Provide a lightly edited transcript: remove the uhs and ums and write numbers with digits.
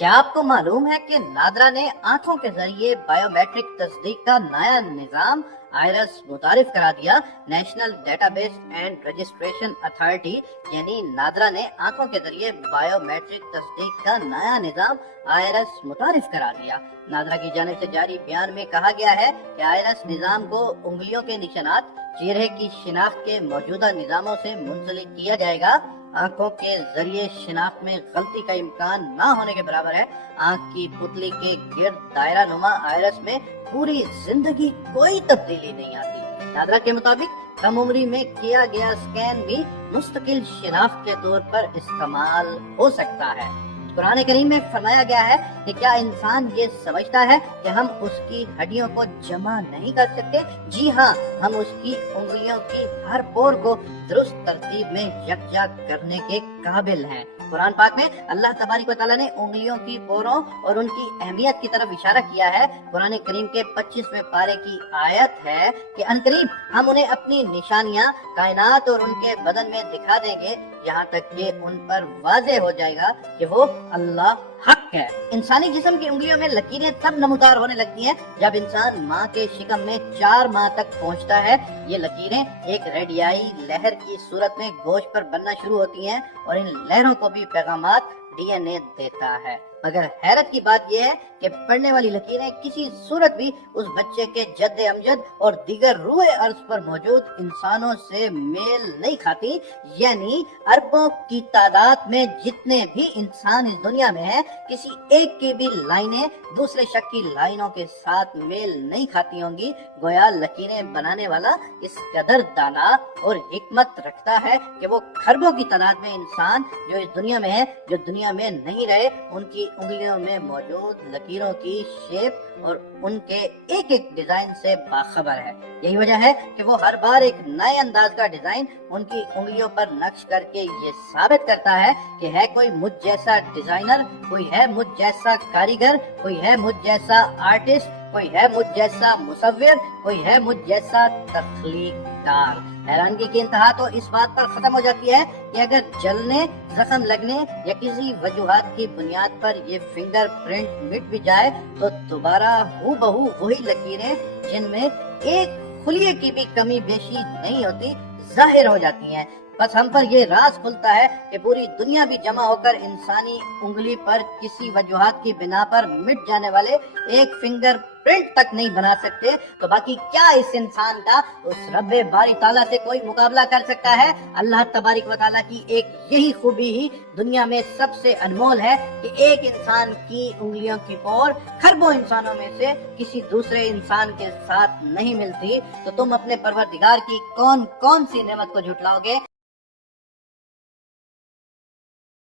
کیا آپ کو معلوم ہے کہ نادرا نے آنکھوں کے ذریعے بایومیٹرک تصدیق کا نیا نظام آئرس متعارف کرا دیا؟ National data base and registration authority یعنی نادرا نے آنکھوں کے ذریعے بایومیٹرک تصدیق کا نیا نظام آئرس متعارف کرا دیا۔ نادرا کی جانب سے جاری بیان میں کہا گیا ہے کہ آئرس نظام کو انگلیوں کے نشانات، چہرے کی شناخت کے موجودہ نظاموں سے منسلک کیا جائے گا۔ آنکھوں کے ذریعے شناخت میں غلطی کا امکان نہ ہونے کے برابر ہے۔ آنکھ کی پتلی کے گرد دائرہ نما آئرس میں پوری زندگی کوئی تبدیلی نہیں آتی۔ نادرا کے مطابق کم عمری میں کیا گیا اسکین بھی مستقل شناخت کے طور پر استعمال ہو سکتا ہے۔ قرآن کریم میں فرمایا گیا ہے کہ کیا انسان یہ سمجھتا ہے کہ ہم اس کی ہڈیوں کو جمع نہیں کر سکتے؟ جی ہاں، ہم اس کی انگلیوں کی ہر پور کو درست ترتیب میں یکجا کرنے کے قابل ہیں۔ قرآن پاک میں اللہ تبارک و تعالیٰ نے انگلیوں کی پوروں اور ان کی اہمیت کی طرف اشارہ کیا ہے۔ قرآن کریم کے 25ویں پارے کی آیت ہے کہ عنقریب ہم انہیں اپنی نشانیاں کائنات اور ان کے بدن میں دکھا دیں گے، یہاں تک کہ ان پر واضح ہو جائے گا کہ وہ اللہ حق ہے۔ انسانی جسم کی انگلیوں میں لکیریں تب نمودار ہونے لگتی ہیں جب انسان ماں کے شکم میں 4 ماہ تک پہنچتا ہے۔ یہ لکیریں ایک ریڈیائی لہر کی صورت میں گوشت پر بننا شروع ہوتی ہیں اور ان لہروں کو بھی پیغامات ڈی این اے دیتا ہے۔ مگر حیرت کی بات یہ ہے کہ پڑنے والی لکیریں کسی صورت بھی اس بچے کے جد امجد اور دیگر روح ارض پر موجود انسانوں سے میل نہیں کھاتی، یعنی اربوں کی تعداد میں جتنے بھی انسان اس دنیا میں ہیں، کسی ایک کی بھی لائنیں دوسرے شخص کی لائنوں کے ساتھ میل نہیں کھاتی ہوں گی۔ گویا لکیریں بنانے والا اس قدر دانا اور حکمت رکھتا ہے کہ وہ کھربوں کی تعداد میں انسان جو اس دنیا میں ہیں، جو دنیا میں نہیں رہے، ان کی انگلیوں میں موجود لکیروں کی شیپ اور ان کے ایک ایک ڈیزائن سے باخبر ہے۔ یہی وجہ ہے کہ وہ ہر بار ایک نئے انداز کا ڈیزائن ان کی انگلیوں پر نقش کر کے یہ ثابت کرتا ہے کہ ہے کوئی مجھ جیسا ڈیزائنر، کوئی ہے مجھ جیسا کاریگر، کوئی ہے مجھ جیسا آرٹسٹ، کوئی ہے مجھ جیسا مصور، کوئی ہے مجھ جیسا تخلیق کار۔ حیرانگی کی انتہا تو اس بات پر ختم ہو جاتی ہے کہ اگر جلنے، زخم لگنے یا کسی وجوہات کی بنیاد پر یہ فنگر پرنٹ مٹ بھی جائے تو دوبارہ ہو بہو وہی لکیریں جن میں ایک خلیے کی بھی کمی بیشی نہیں ہوتی ظاہر ہو جاتی ہیں۔ بس ہم پر یہ راز کھلتا ہے کہ پوری دنیا بھی جمع ہو کر انسانی انگلی پر کسی وجوہات کی بنا پر مٹ جانے والے ایک فنگر پرنٹ تک نہیں بنا سکتے، تو باقی کیا اس انسان کا اس رب باری تعالیٰ سے کوئی مقابلہ کر سکتا ہے؟ اللہ تبارک و تعالیٰ کی ایک یہی خوبی ہی دنیا میں سب سے انمول ہے کہ ایک انسان کی انگلیوں کی پور کھربوں انسانوں میں سے کسی دوسرے انسان کے ساتھ نہیں ملتی۔ تو تم اپنے پروردگار کی کون کون سی نعمت کو جھٹلاؤ گے؟